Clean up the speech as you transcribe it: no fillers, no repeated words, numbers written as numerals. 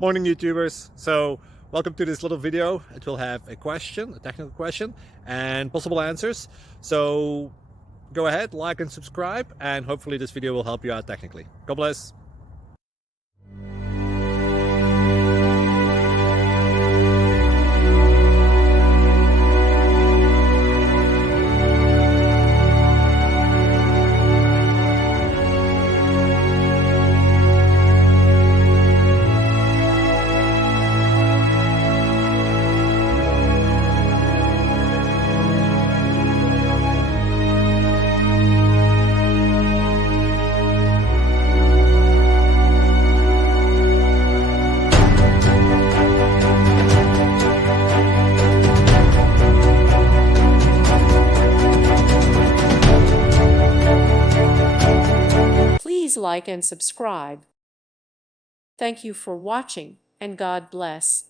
Morning YouTubers. So welcome to this little video. It will have a question, a technical question, and possible answers. So go ahead, like and subscribe, and hopefully this video will help you out technically. God bless. Please like and subscribe. Thank you for watching, and God bless.